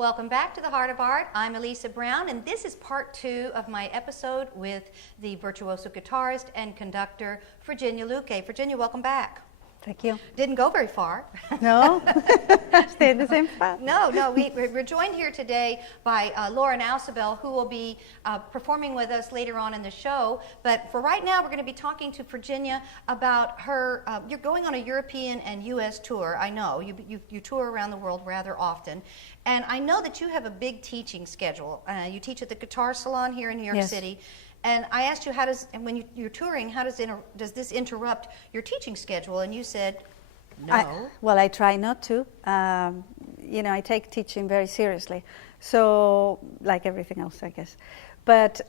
Welcome back to the Heart of Art. I'm Elisa Brown, and this is part 2 of my episode with the virtuoso guitarist and conductor, Virginia Luque. Virginia, welcome back. Thank you. Didn't go very far. No, stayed the same spot. No, we're joined here today by Laura Nausebel, who will be performing with us later on in the show. But for right now, we're going to be talking to Virginia about her. You're going on a European and U.S. tour. I know you tour around the world rather often, and I know that you have a big teaching schedule. You teach at the Guitar Salon here in New York Yes. City. And I asked you, when you're touring, how does this interrupt your teaching schedule? And you said, no. I try not to. I take teaching very seriously. So, like everything else, I guess. But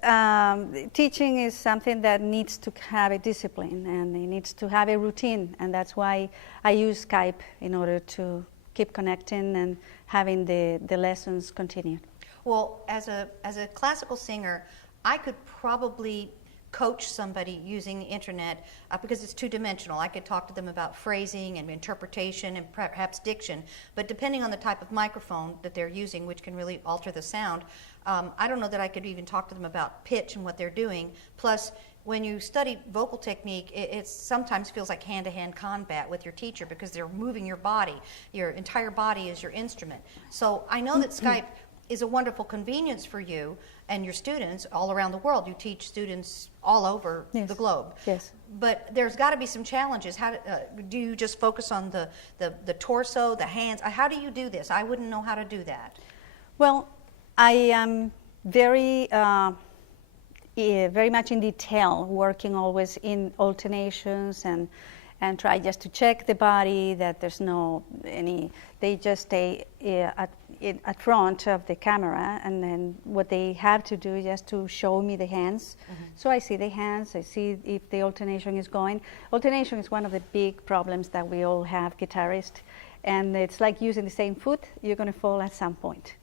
teaching is something that needs to have a discipline and it needs to have a routine. And that's why I use Skype in order to keep connecting and having the lessons continue. Well, as a classical singer, I could probably coach somebody using the internet because it's two-dimensional. I could talk to them about phrasing and interpretation and perhaps diction, but depending on the type of microphone that they're using, which can really alter the sound, I don't know that I could even talk to them about pitch and what they're doing. Plus, when you study vocal technique, it sometimes feels like hand-to-hand combat with your teacher because they're moving your body. Your entire body is your instrument. So I know that Skype is a wonderful convenience for you and your students all around the world. You teach students all over the globe. Yes. But there's got to be some challenges. How do you just focus on the torso, the hands? How do you do this? I wouldn't know how to do that. Well, I am very much in detail, working always in alternations and try just to check the body, that there's they just stay at front of the camera, and then what they have to do is just to show me the hands. Mm-hmm. So I see the hands, I see if the alternation is going. Alternation is one of the big problems that we all have, guitarists, and it's like using the same foot, you're going to fall at some point.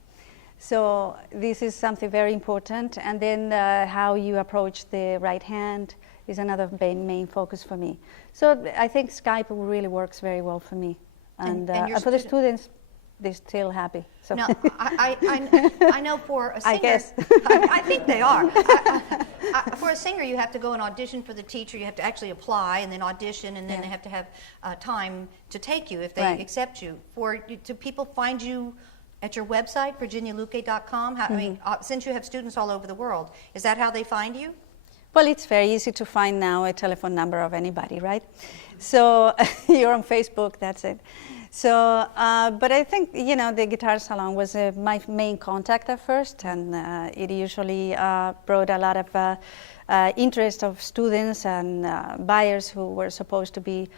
So this is something very important, and then how you approach the right hand is another main focus for me. So I think Skype really works very well for me. And for the students, they're still happy. So. No, I know for a singer, I guess. I think they are. For a singer, you have to go and audition for the teacher. You have to actually apply and then audition, and then they have to have time to take you if they accept you. Do people find you at your website, virginialuque.com? Since you have students all over the world, is that how they find you? Well, it's very easy to find now a telephone number of anybody, right? So you're on Facebook, that's it. So, but I think, the Guitar Salon was my main contact at first, and it usually brought a lot of interest of students and buyers who were supposed to be,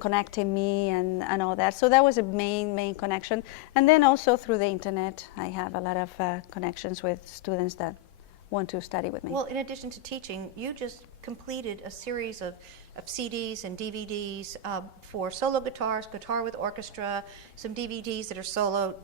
connecting me and all that. So that was a main connection. And then also through the internet, I have a lot of connections with students that want to study with me. Well, in addition to teaching, you just completed a series of CDs and DVDs for solo guitars, guitar with orchestra, some DVDs that are solo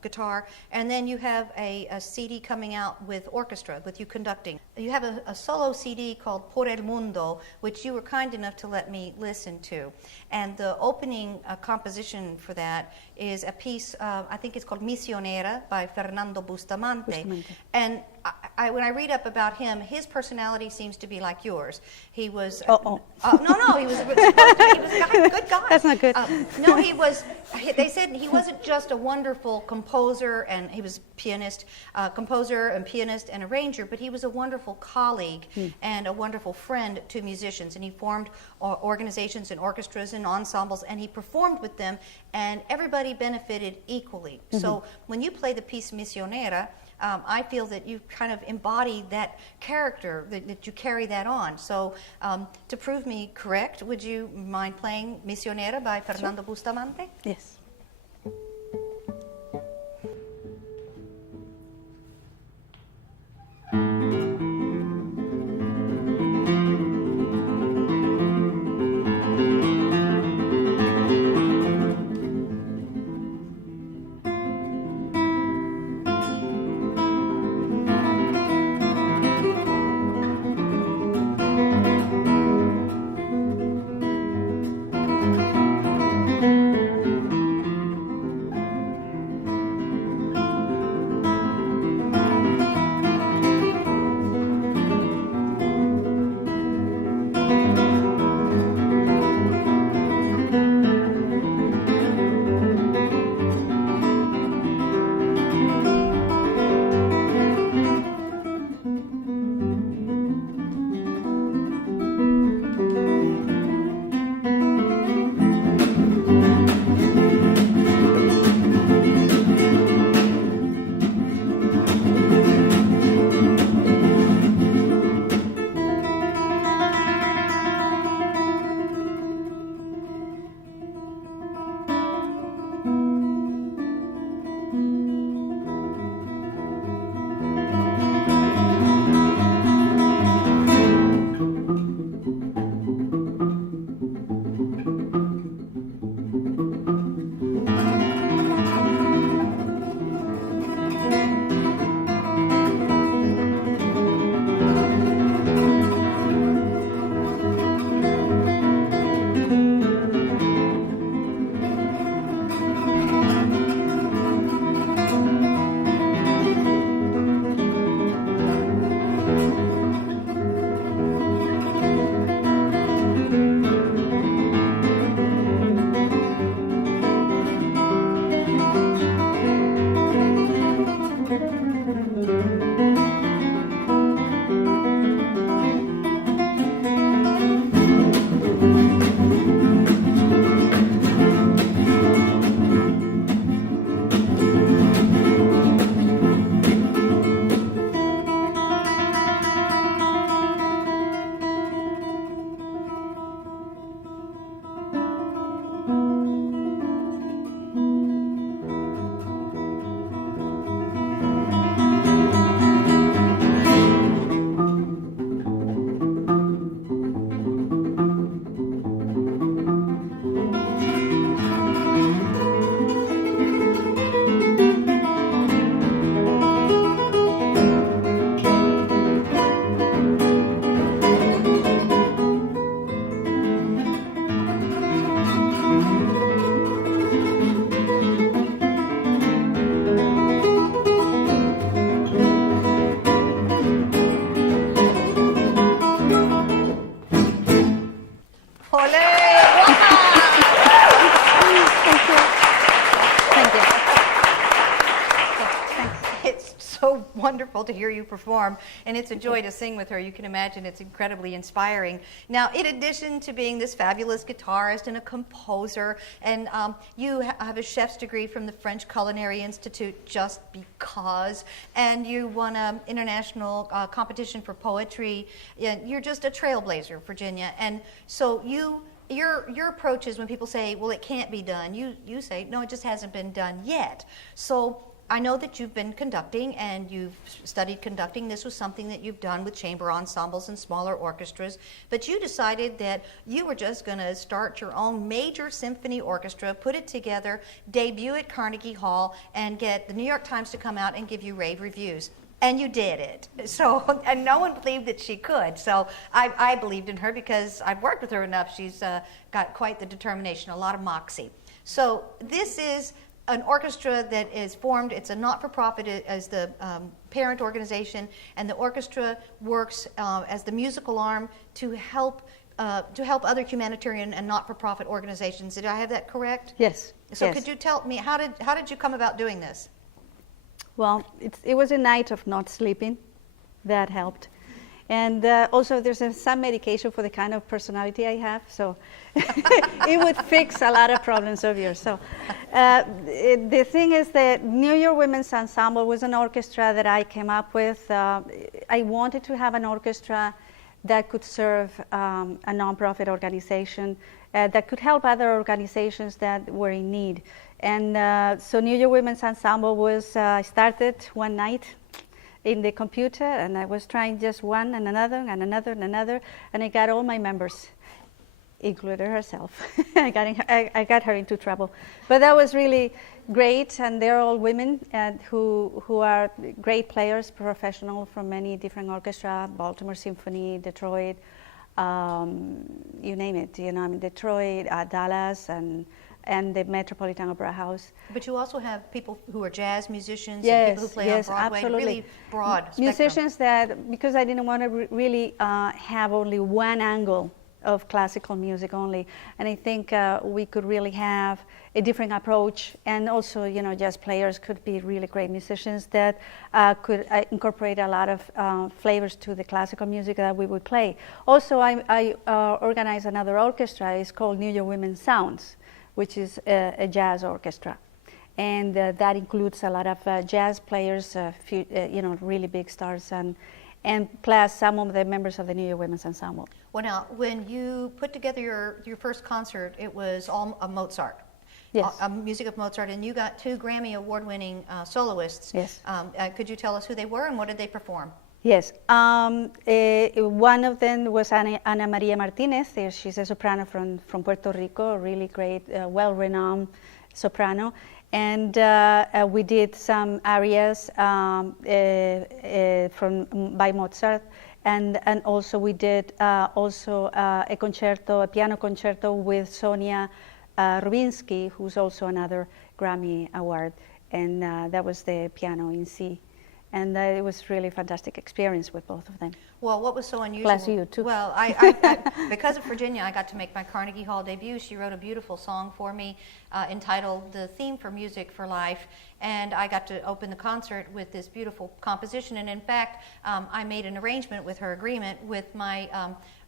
guitar, and then you have a CD coming out with orchestra, with you conducting. You have a solo CD called Por el Mundo, which you were kind enough to let me listen to. And the opening composition for that is a piece, I think it's called Misionera by Fernando Bustamante. And when I read up about him, his personality seems to be like yours. He was no, he was a good guy. That's not good. No, they said he wasn't just a wonderful composer, and he was composer and pianist and arranger, but he was a wonderful colleague and a wonderful friend to musicians. And he formed organizations and orchestras and ensembles, and he performed with them, and everybody benefited equally. So when you play the piece Misionera, I feel that you kind of embody that character, that you carry that on. So to prove me correct, would you mind playing Misionera by Fernando Bustamante? Yes. Thank you. It's so wonderful to hear you perform, and it's a joy to sing with her. You can imagine it's incredibly inspiring. Now, in addition to being this fabulous guitarist and a composer, and you have a chef's degree from the French Culinary Institute just because, and you won an international competition for poetry. You're just a trailblazer, Virginia. And so your approach is when people say, well, it can't be done, you say, no, it just hasn't been done yet. So I know that you've been conducting and you've studied conducting. This was something that you've done with chamber ensembles and smaller orchestras, but you decided that you were just going to start your own major symphony orchestra, put it together, debut at Carnegie Hall, and get the New York Times to come out and give you rave reviews. And you did it. So, and no one believed that she could. So I believed in her because I've worked with her enough. She's got quite the determination, a lot of moxie. So this is an orchestra that is formed. It's a not-for-profit as the parent organization, and the orchestra works as the musical arm to help other humanitarian and not-for-profit organizations. Did I have that correct? Yes. So yes. Could you tell me how did you come about doing this? Well, it was a night of not sleeping. That helped. And also there's some medication for the kind of personality I have, so it would fix a lot of problems of yours. So the thing is that New York Women's Ensemble was an orchestra that I came up with. I wanted to have an orchestra that could serve a nonprofit organization that could help other organizations that were in need. And so New York Women's Ensemble was started one night in the computer, and I was trying just one and another and another and another, and I got all my members, including herself. I got her into trouble. But that was really great, and they're all women and who are great players, professional from many different orchestra, Baltimore Symphony, Detroit, you name it, Detroit, Dallas, and the Metropolitan Opera House. But you also have people who are jazz musicians yes, and people who play yes, on Broadway, absolutely. really broad spectrum. Musicians that, because I didn't want to really have only one angle of classical music only, and I think we could really have a different approach, and also, jazz players could be really great musicians that could incorporate a lot of flavors to the classical music that we would play. Also, I organize another orchestra. It's called New York Women's Sounds, which is a jazz orchestra. And that includes a lot of jazz players, really big stars, and plus some of the members of the New York Women's Ensemble. Well, now, when you put together your first concert, it was all of Mozart. Yes. Music of Mozart, and you got 2 Grammy Award-winning soloists. Yes. Could you tell us who they were and what did they perform? Yes. One of them was Ana Maria Martinez. She's a soprano from Puerto Rico, a really great, well-renowned soprano. And we did some arias by Mozart, and also we did a piano concerto with Sonia Rubinsky, who's also another Grammy Award, and that was the piano in C. And it was really a fantastic experience with both of them. Well, what was so unusual? Plus you, too. Well, I because of Virginia, I got to make my Carnegie Hall debut. She wrote a beautiful song for me entitled The Theme for Music for Life, and I got to open the concert with this beautiful composition. And in fact, I made an arrangement with her agreement with my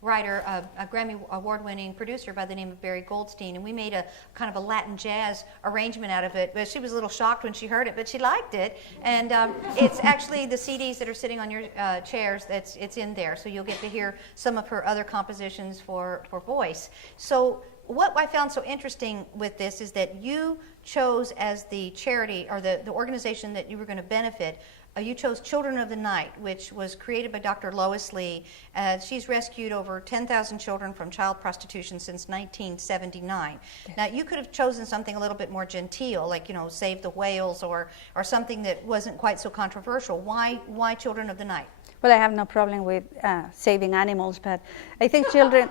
writer, a Grammy Award-winning producer by the name of Barry Goldstein, and we made a kind of a Latin jazz arrangement out of it. But she was a little shocked when she heard it, but she liked it. And it's actually the CDs that are sitting on your chairs. It's in there, so you'll get to hear some of her other compositions for voice. So what I found so interesting with this is that you chose as the charity or the organization that you were going to benefit. You chose Children of the Night, which was created by Dr. Lois Lee. She's rescued over 10,000 children from child prostitution since 1979. Yes. Now, you could have chosen something a little bit more genteel, like, Save the Whales or something that wasn't quite so controversial. Why Children of the Night? Well, I have no problem with saving animals, but I think children...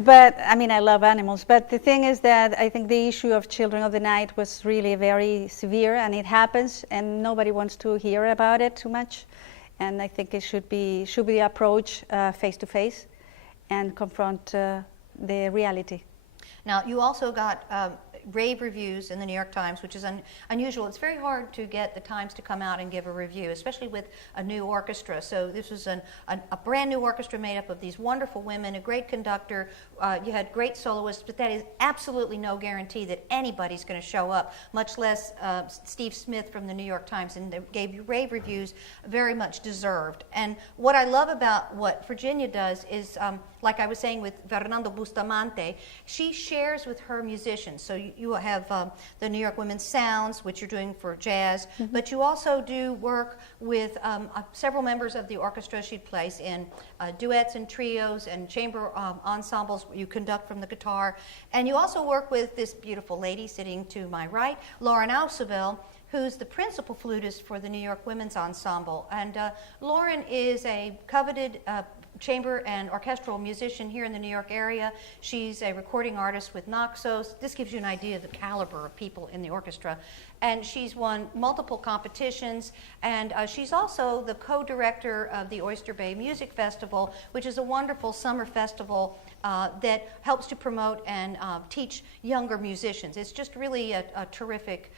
But, I love animals, but the thing is that I think the issue of Children of the Night was really very severe, and it happens, and nobody wants to hear about it too much, and I think it should be approached face to face, and confront the reality. Now, you also got rave reviews in the New York Times, which is unusual. It's very hard to get the Times to come out and give a review, especially with a new orchestra. So this was a brand new orchestra made up of these wonderful women, a great conductor. You had great soloists, but that is absolutely no guarantee that anybody's going to show up, much less Steve Smith from the New York Times, and they gave you rave reviews, very much deserved. And what I love about what Virginia does is, like I was saying with Fernando Bustamante, she shares with her musicians. So you have the New York Women's Sounds, which you're doing for jazz, but you also do work with several members of the orchestra. She plays in duets and trios and chamber ensembles you conduct from the guitar. And you also work with this beautiful lady sitting to my right, Lauren Ausubel, who's the principal flutist for the New York Women's Ensemble. And Lauren is a coveted chamber and orchestral musician here in the New York area. She's a recording artist with Naxos. This gives you an idea of the caliber of people in the orchestra. And she's won multiple competitions, and she's also the co-director of the Oyster Bay Music Festival, which is a wonderful summer festival that helps to promote and teach younger musicians. It's just really a terrific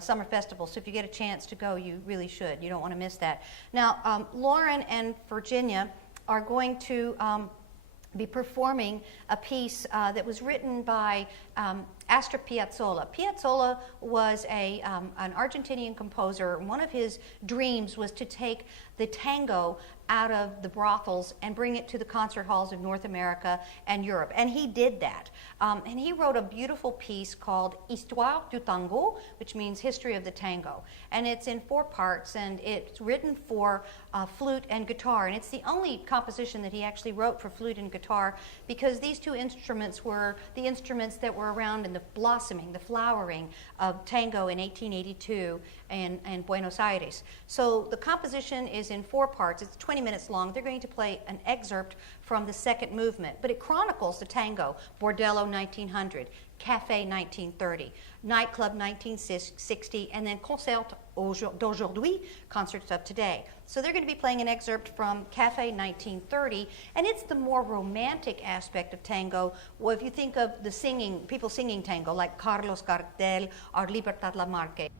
summer festival, so if you get a chance to go, you really should. You don't want to miss that. Now, Lauren and Virginia are going to be performing a piece that was written by Astor Piazzolla. Piazzolla was an Argentinian composer. One of his dreams was to take the tango out of the brothels and bring it to the concert halls of North America and Europe. And he did that. And he wrote a beautiful piece called Histoire du Tango, which means History of the Tango. And it's in 4 parts, and it's written for flute and guitar. And it's the only composition that he actually wrote for flute and guitar, because these 2 instruments were the instruments that were around in the blossoming, the flowering of tango in 1882 in Buenos Aires. So the composition is in 4 parts. It's 20 minutes long. They're going to play an excerpt from the 2nd movement, but it chronicles the tango: Bordello 1900, Cafe 1930, Nightclub 1960, and then Concert d'aujourd'hui, concerts of today. So they're going to be playing an excerpt from Cafe 1930, and it's the more romantic aspect of tango. Well, if you think of the singing, people singing tango, like Carlos Gardel or Libertad Lamarque.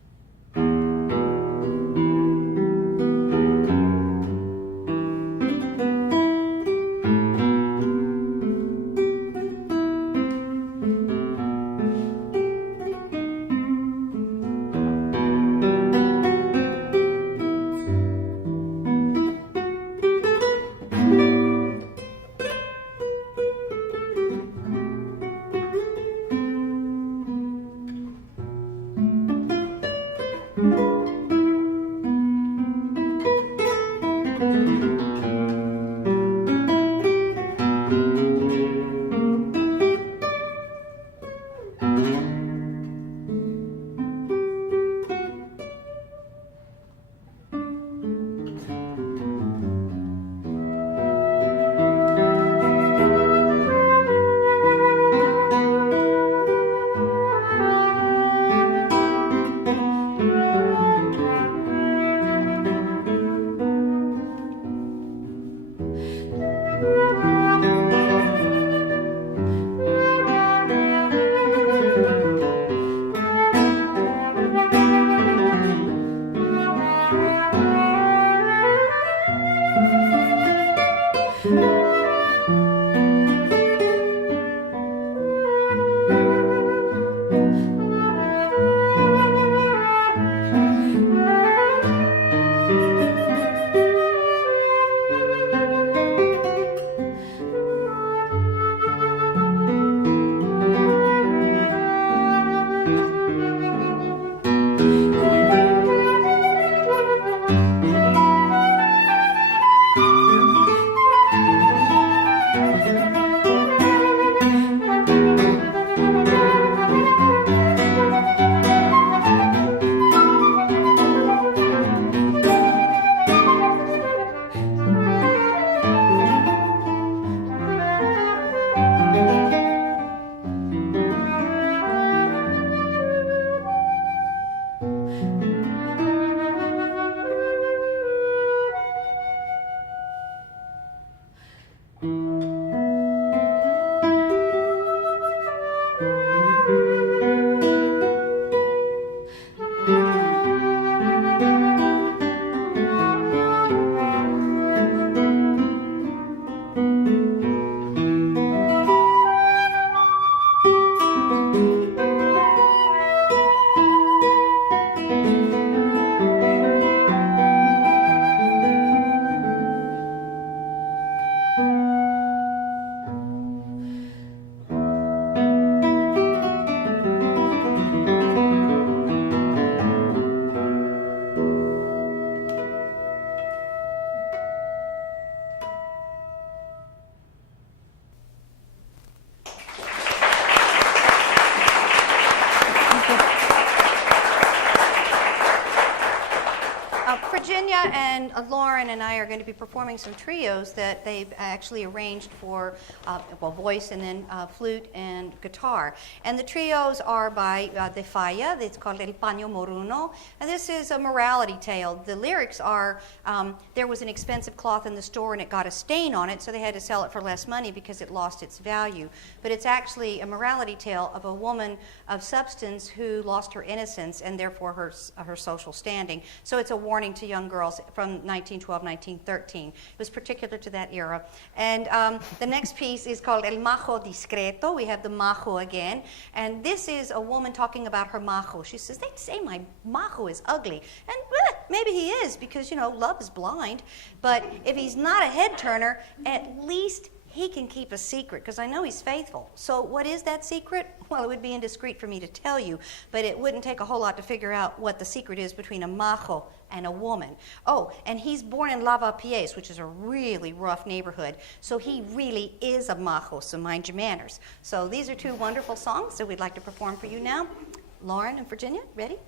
Lauren and I are going to be performing some trios that they've actually arranged for voice and then flute and guitar. And the trios are by De Falla. It's called El Paño Moruno. And this is a morality tale. The lyrics are, there was an expensive cloth in the store and it got a stain on it, so they had to sell it for less money because it lost its value. But it's actually a morality tale of a woman of substance who lost her innocence and therefore her social standing. So it's a warning to young girls from 1912, 1913. It was particular to that era. And the next piece is called El Majo Discreto. We have the majo again. And this is a woman talking about her majo. She says, they say my majo is ugly. And maybe he is, because, you know, love is blind. But if he's not a head turner, at least he can keep a secret, because I know he's faithful. So what is that secret? Well, it would be indiscreet for me to tell you, but it wouldn't take a whole lot to figure out what the secret is between a majo and a woman. Oh, and he's born in Lavapiés, which is a really rough neighborhood. So he really is a majo, so mind your manners. So these are two wonderful songs that we'd like to perform for you now. Lauren and Virginia, ready?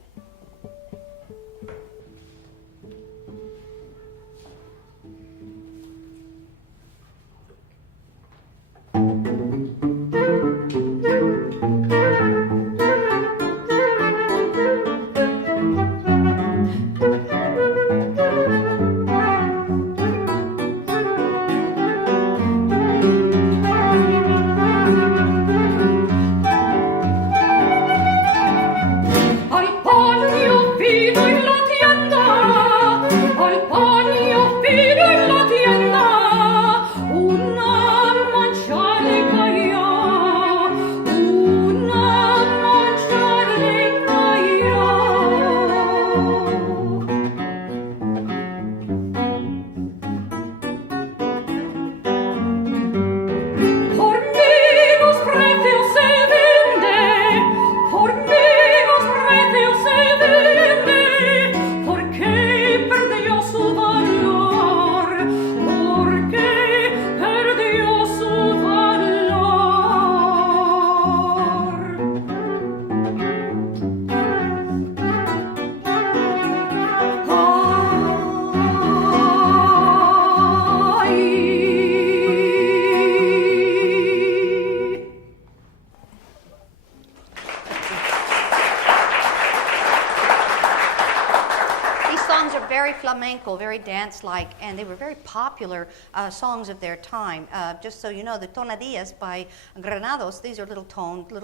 Flamenco, very dance-like, and they were very popular songs of their time. Just so you know, the tonadillas by Granados, these are little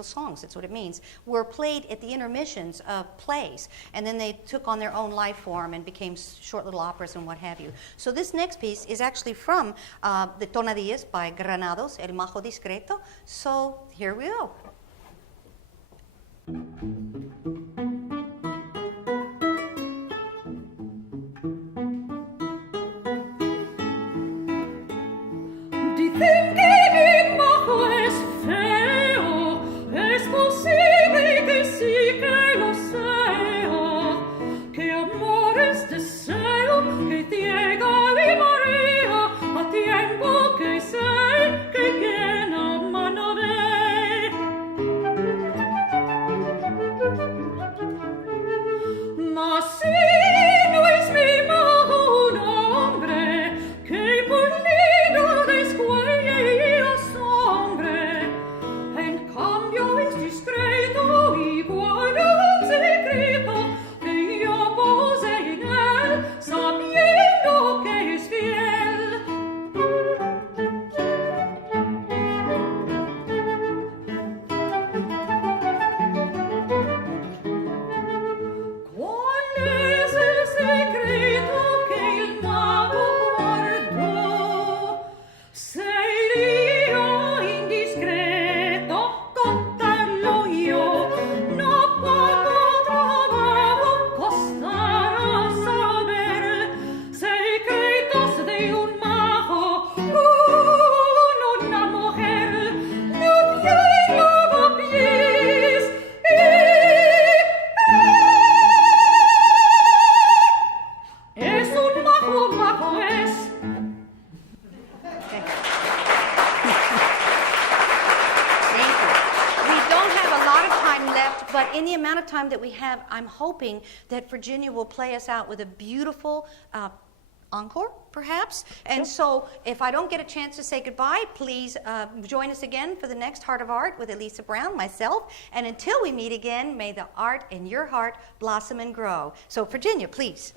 songs, that's what it means, were played at the intermissions of plays, and then they took on their own life form and became short little operas and what have you. So this next piece is actually from the tonadillas by Granados, El Majo Discreto. So here we go. Dicen que mi majo es feo, es posible que sí que lo sea, que amor es deseo, que ciega y marea, a tiempo que sé que quien ama no ve. Mas si no es mi majo un hombre, que por lindo descuello hombre, en cambio es discreto y guarda un secreto que yo pose en él, sabiendo que es fiel. ¿Cuál es el secreto que el mago guardó? Sería indiscreto contarlo yo, no poco trabajo costará saber secretos de un mago con una mujer, Lucia y Lavapiés. Es un mago es. Okay. Thank you. We don't have a lot of time left, but in the amount of time that we have, I'm hoping that Virginia will play us out with a beautiful encore, perhaps. And so if I don't get a chance to say goodbye, please join us again for the next Heart of Art with Elisa Brown, myself. And until we meet again, may the art in your heart blossom and grow. So Virginia, please.